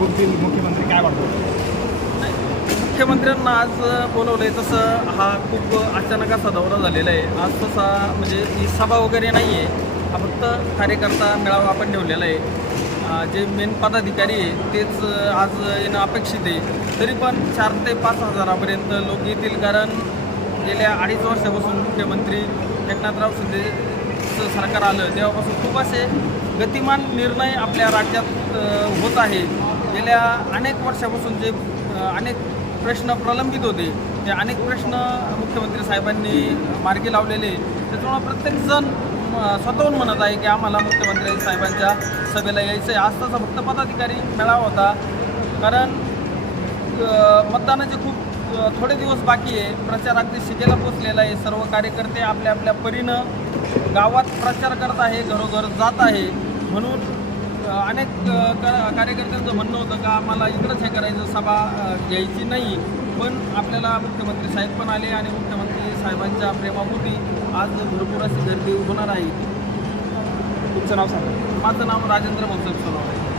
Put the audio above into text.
बोलतील मुख्यमंत्री काय वाटतं मुख्यमंत्र्यांना आज बोलवलं आहे तसं हा खूप अचानक असा दौरा झालेला आहे. आज तसा म्हणजे ही सभा वगैरे नाही आहे हा फक्त कार्यकर्ता मेळावा आपण ठेवलेला आहे. जे मेन पदाधिकारी आहे तेच आज येणं अपेक्षित आहे. तरी पण चार ते पाच हजारापर्यंत लोक येतील कारण गेल्या अडीच वर्षापासून मुख्यमंत्री एकनाथराव शिंदेचं सरकार आलं तेव्हापासून खूप असे गतिमान निर्णय आपल्या राज्यात होत आहे. गेल्या अनेक वर्षापासून जे अनेक प्रश्न प्रलंबित होते ते अनेक प्रश्न मुख्यमंत्री साहेबांनी मार्गी लावलेले त्याच्यामुळं प्रत्येकजण स्वतःहून म्हणत आहे की आम्हाला मुख्यमंत्री साहेबांच्या सभेला यायचं आहे आज तसा फक्त पदाधिकारी मेळावा होता. कारण मतदानाचे खूप थोडे दिवस बाकी आहे. प्रचार अगदी शिगेला पोचलेला आहे. सर्व कार्यकर्ते आपल्या आपल्या परीनं गावात प्रचार करत आहे घरोघर जात आहे. म्हणून अनेक कार्यकर्त्यांचं म्हणणं होतं का आम्हाला इकडंच हे करायचं सभा घ्यायची नाही. पण आपल्याला मुख्यमंत्री साहेब पण आले आणि मुख्यमंत्री साहेबांच्या प्रेमापोटी आज भरपूर अशी गर्दी होणार आहे तुमचं नाव सांगा. माझं नाव राजेंद्र मनसुख सोनवणे